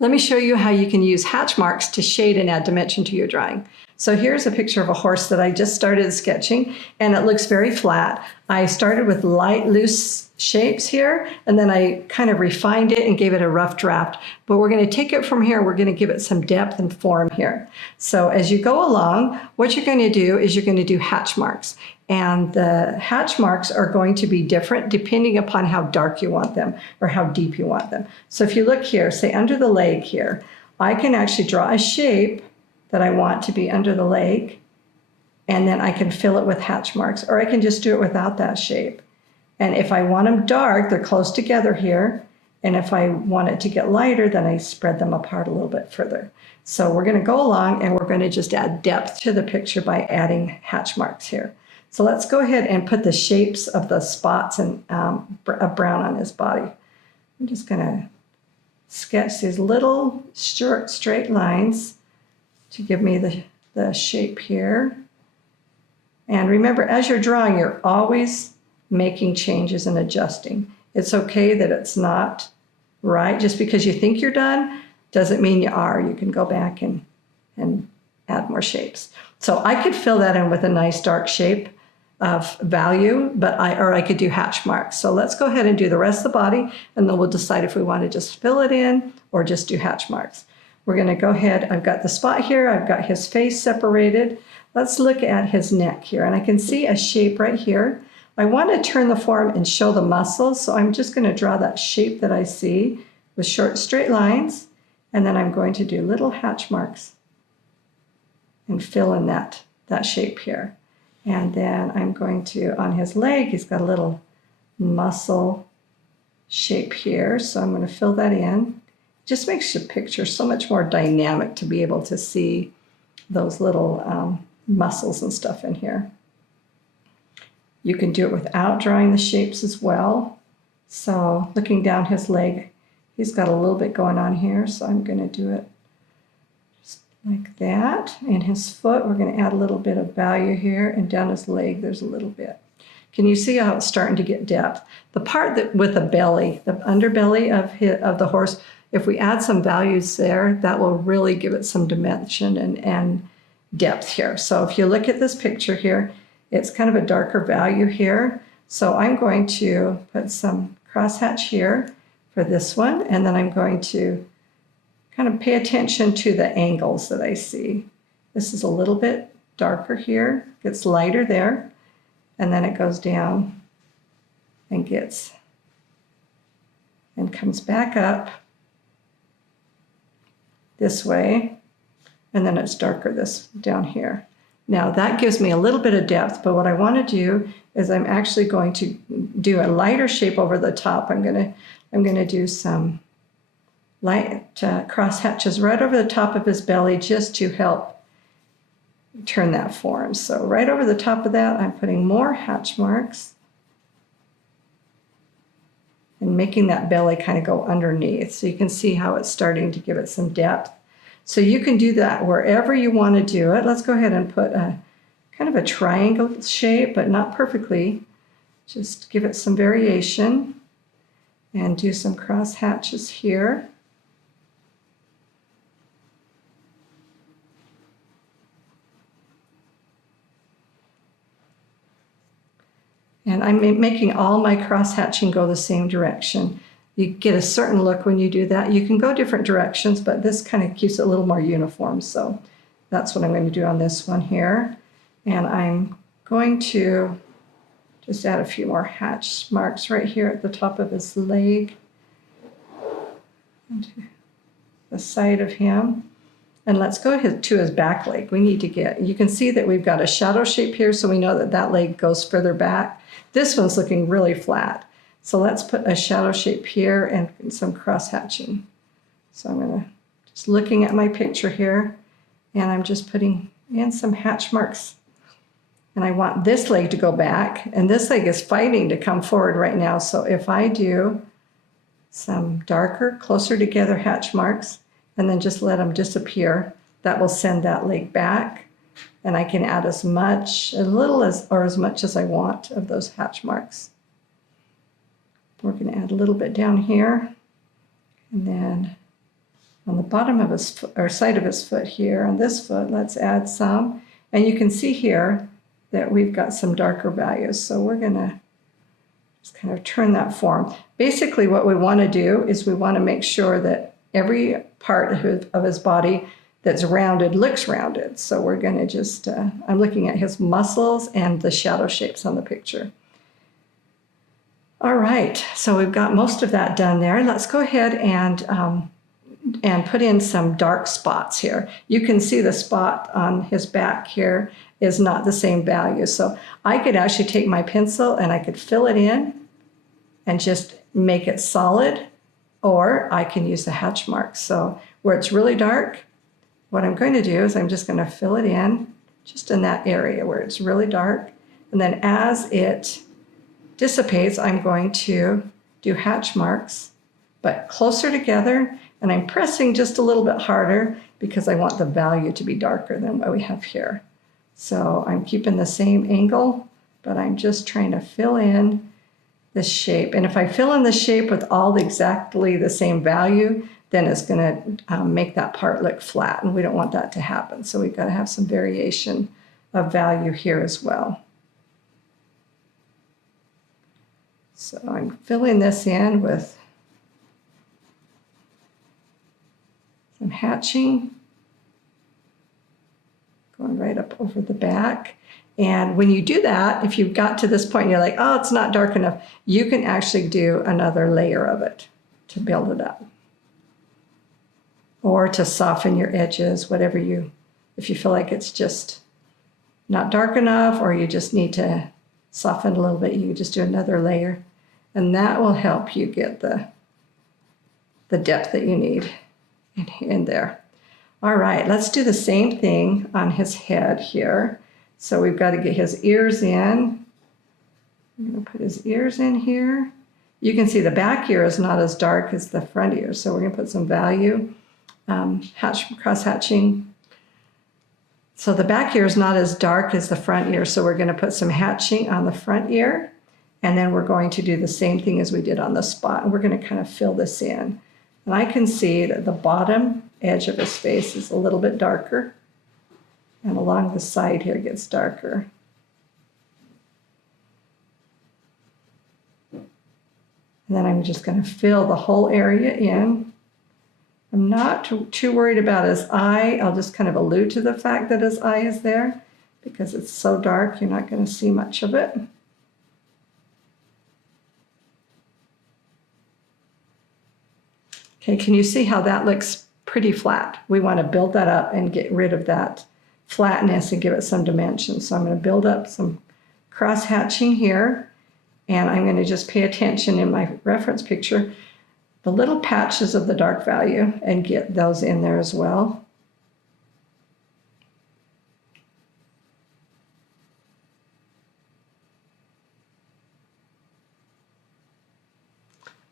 Let me show you how you can use hatch marks to shade and add dimension to your drawing. So here's a picture of a horse that I just started sketching, and it looks very flat. I started with light, loose shapes here, and then I kind of refined it and gave it a rough draft. But we're going to take it from here. We're going to give it some depth and form here. So as you go along, what you're going to do is you're going to do hatch marks. And the hatch marks are going to be different depending upon how dark you want them or how deep you want them. So if you look here, say under the leg here, I can actually draw a shape that I want to be under the leg, and then I can fill it with hatch marks, or I can just do it without that shape. And if I want them dark, they're close together here. And if I want it to get lighter, then I spread them apart a little bit further. So we're going to go along and we're going to just add depth to the picture by adding hatch marks here. So let's go ahead and put the shapes of the spots and of brown on his body. I'm just going to sketch these little short straight lines to give me the shape here. And remember, as you're drawing, you're always making changes and adjusting. It's okay that it's not right. Just because you think you're done doesn't mean you are. You can go back and add more shapes. So I could fill that in with a nice dark shape of value, but I could do hatch marks. So let's go ahead and do the rest of the body, and then we'll decide if we want to just fill it in or just do hatch marks. We're going to go ahead. I've got the spot here. I've got his face separated. Let's look at his neck here, and I can see a shape right here. I want to turn the form and show the muscles, so I'm just going to draw that shape that I see with short straight lines, and then I'm going to do little hatch marks and fill in that shape here. And then I'm going to, on his leg, he's got a little muscle shape here, so I'm going to fill that in. Just makes your picture so much more dynamic to be able to see those little muscles and stuff in here. You can do it without drawing the shapes as well. So looking down his leg, he's got a little bit going on here, so I'm going to do it just like that. And his foot, we're going to add a little bit of value here, and down his leg there's a little bit. Can you see how it's starting to get depth? The part that with the belly, the underbelly of the horse, if we add some values there, that will really give it some dimension and depth here. So if you look at this picture here, it's kind of a darker value here. So I'm going to put some crosshatch here for this one, and then I'm going to kind of pay attention to the angles that I see. This is a little bit darker here, gets lighter there, and then it goes down and comes back up this way, and then it's darker this down here. Now that gives me a little bit of depth, but what I want to do is I'm actually going to do a lighter shape over the top. I'm going to do some light cross hatches right over the top of his belly just to help turn that form. So right over the top of that, I'm putting more hatch marks and making that belly kind of go underneath. So you can see how it's starting to give it some depth. So you can do that wherever you want to do it. Let's go ahead and put a kind of a triangle shape, but not perfectly. Just give it some variation and do some cross hatches here. And I'm making all my cross hatching go the same direction. You get a certain look when you do that. You can go different directions, but this kind of keeps it a little more uniform. So that's what I'm going to do on this one here. And I'm going to just add a few more hatch marks right here at the top of his leg, and the side of him. And let's go to his back leg. We need to you can see that we've got a shadow shape here, so we know that that leg goes further back. This one's looking really flat. So let's put a shadow shape here and some cross hatching. So I'm going to just looking at my picture here, and I'm just putting in some hatch marks. And I want this leg to go back, and this leg is fighting to come forward right now. So if I do some darker, closer together hatch marks, and then just let them disappear, that will send that leg back. And I can add as much as I want of those hatch marks. We're going to add a little bit down here, and then on the bottom of his foot, or side of his foot here, on this foot, let's add some. And you can see here that we've got some darker values. So we're gonna just kind of turn that form. Basically what we wanna do is we wanna make sure that every part of his body that's rounded looks rounded. So we're gonna just, I'm looking at his muscles and the shadow shapes on the picture. All right, so we've got most of that done there. Let's go ahead and put in some dark spots here. You can see the spot on his back here is not the same value. So I could actually take my pencil and I could fill it in and just make it solid, or I can use the hatch marks. So where it's really dark, what I'm going to do is I'm just going to fill it in just in that area where it's really dark. And then as it dissipates, I'm going to do hatch marks, but closer together. And I'm pressing just a little bit harder because I want the value to be darker than what we have here. So I'm keeping the same angle, but I'm just trying to fill in this shape. And if I fill in the shape with all exactly the same value, then it's going to make that part look flat, and we don't want that to happen. So we've got to have some variation of value here as well. So I'm filling this in with some hatching, going right up over the back. And when you do that, if you've got to this point and you're like, oh, it's not dark enough, you can actually do another layer of it to build it up. Or to soften your edges, whatever if you feel like it's just not dark enough or you just need to soften a little bit, you can just do another layer. And that will help you get the depth that you need in there. All right, let's do the same thing on his head here. So we've got to get his ears in. I'm going to put his ears in here. You can see the back ear is not as dark as the front ear, so we're going to put some value, cross hatching. So the back ear is not as dark as the front ear, so we're going to put some hatching on the front ear, and then we're going to do the same thing as we did on the spot, and we're going to kind of fill this in. And I can see that the bottom edge of his face is a little bit darker, and along the side here it gets darker. And then I'm just going to fill the whole area in. I'm not too worried about his eye. I'll just kind of allude to the fact that his eye is there because it's so dark you're not going to see much of it. Okay, can you see how that looks pretty flat? We want to build that up and get rid of that flatness and give it some dimension. So I'm going to build up some cross hatching here, and I'm going to just pay attention in my reference picture, the little patches of the dark value, and get those in there as well.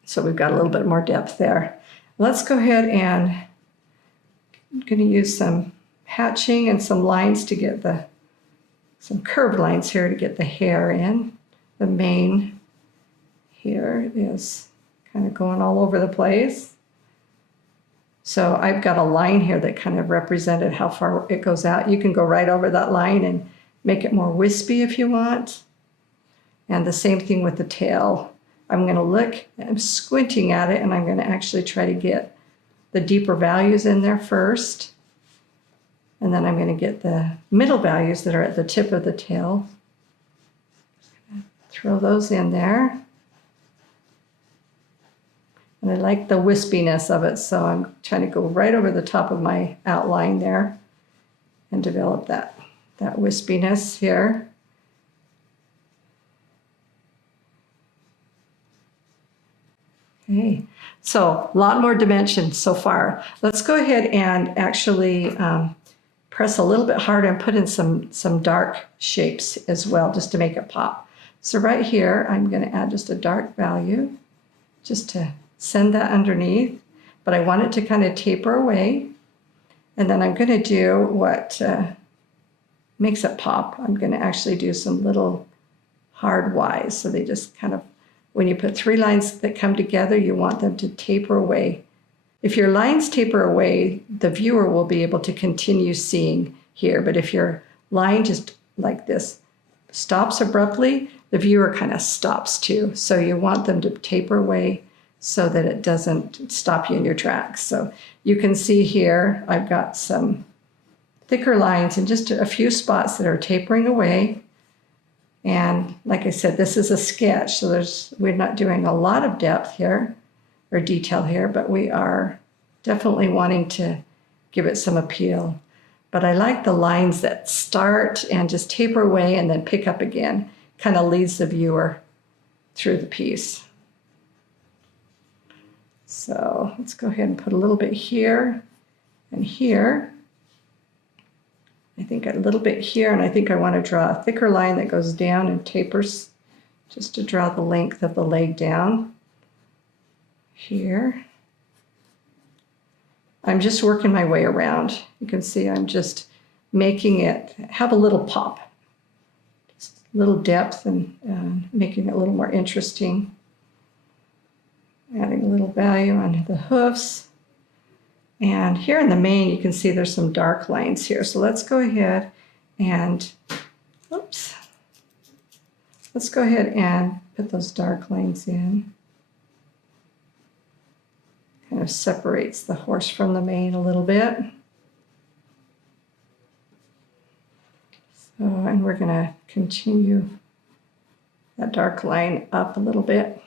So we've got a little bit more depth there. Let's go ahead and I'm going to use some hatching and some lines to get some curved lines here to get the hair in. The mane here is kind of going all over the place. So I've got a line here that kind of represented how far it goes out. You can go right over that line and make it more wispy if you want. And the same thing with the tail. I'm going to look, I'm squinting at it, and I'm going to actually try to get the deeper values in there first. And then I'm going to get the middle values that are at the tip of the tail. Throw those in there. And I like the wispiness of it, so I'm trying to go right over the top of my outline there and develop that wispiness here. Okay, so a lot more dimension so far. Let's go ahead and actually press a little bit harder and put in some dark shapes as well, just to make it pop. So right here, I'm going to add just a dark value, just to send that underneath, but I want it to kind of taper away. And then I'm going to do what makes it pop. I'm going to actually do some little hard Y's, so they just kind of, when you put three lines that come together, you want them to taper away. If your lines taper away, the viewer will be able to continue seeing here. But if your line just like this stops abruptly, the viewer kind of stops too. So you want them to taper away so that it doesn't stop you in your tracks. So you can see here, I've got some thicker lines in just a few spots that are tapering away. And like I said, this is a sketch, so we're not doing a lot of depth here or detail here, but we are definitely wanting to give it some appeal. But I like the lines that start and just taper away and then pick up again. Kind of leads the viewer through the piece. So let's go ahead and put a little bit here and here. I think a little bit here, and I think I want to draw a thicker line that goes down and tapers just to draw the length of the leg down here. I'm just working my way around. You can see I'm just making it have a little pop, just a little depth, and making it a little more interesting. Adding a little value onto the hoofs. And here in the mane, you can see there's some dark lines here. So let's go ahead and, let's go ahead and put those dark lines in. Kind of separates the horse from the mane a little bit. So, and we're going to continue that dark line up a little bit.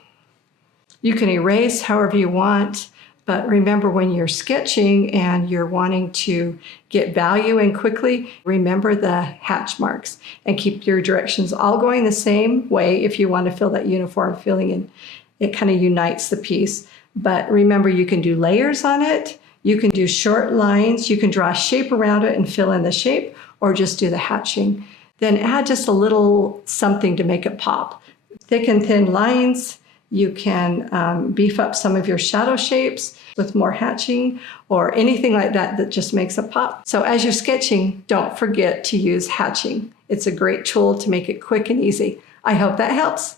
You can erase however you want. But remember, when you're sketching and you're wanting to get value in quickly, remember the hatch marks and keep your directions all going the same way if you want to feel that uniform feeling, and it kind of unites the piece. But remember, you can do layers on it. You can do short lines. You can draw a shape around it and fill in the shape, or just do the hatching. Then add just a little something to make it pop. Thick and thin lines. You can beef up some of your shadow shapes with more hatching or anything like that that just makes a pop. So as you're sketching, don't forget to use hatching. It's a great tool to make it quick and easy. I hope that helps.